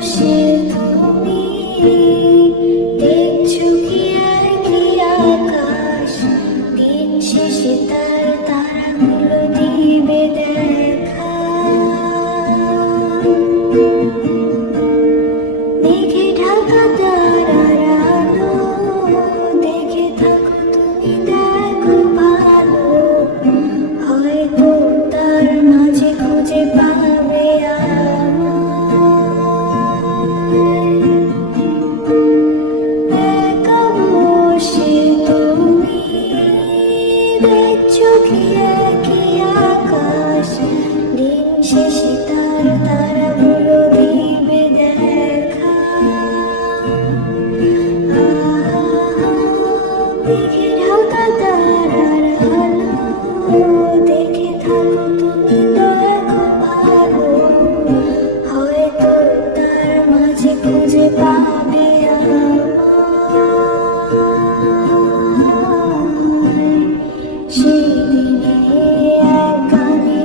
বসে তুমি দেখছো কি একই আকাশ, দিন শেষে তার তারাগুলো দিবে দেখা। মেঘে ঢাকা তারার আলো দেখে থাকো তুমি, দেখো ভালো, হয়তো তার মাঝে খুঁজে পাবে আমায়। একা বসে তুমি দেখছো কি একই আকাশ, দিন শেষে তার তারাগুলো দিবে দেখা। মেঘে ঢাকা তারার আলো দেখে থাকো তুমি, দেখো ভালো, হয়তো তার মাঝে খুঁজে পাবে আমায়। সেদিনে এক গানে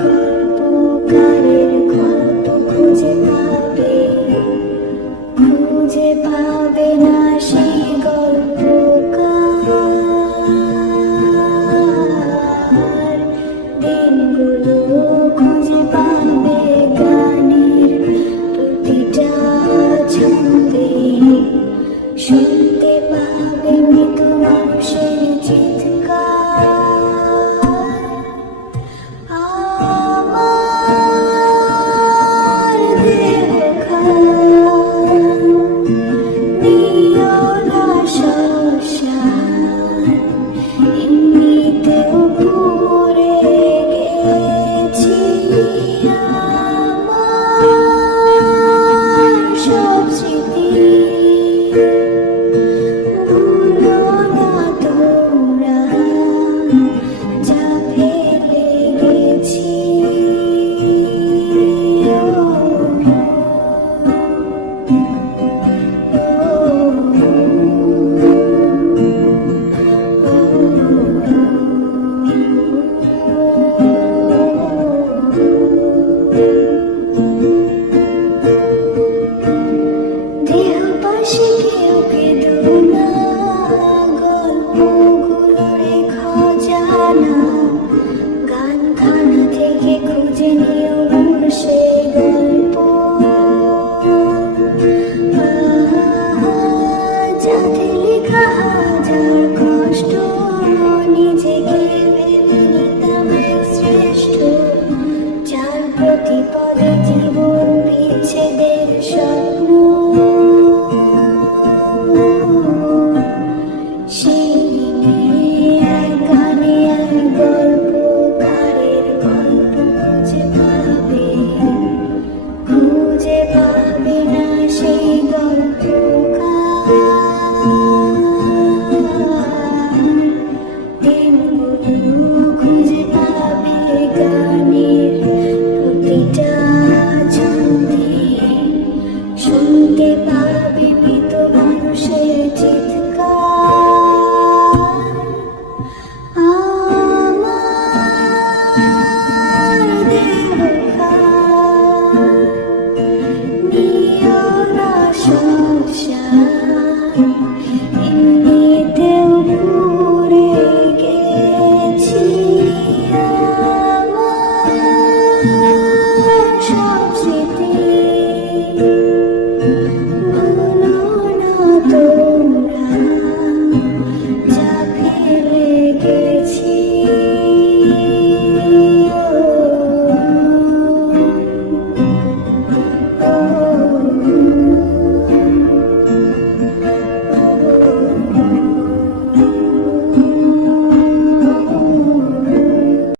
গল্পকারের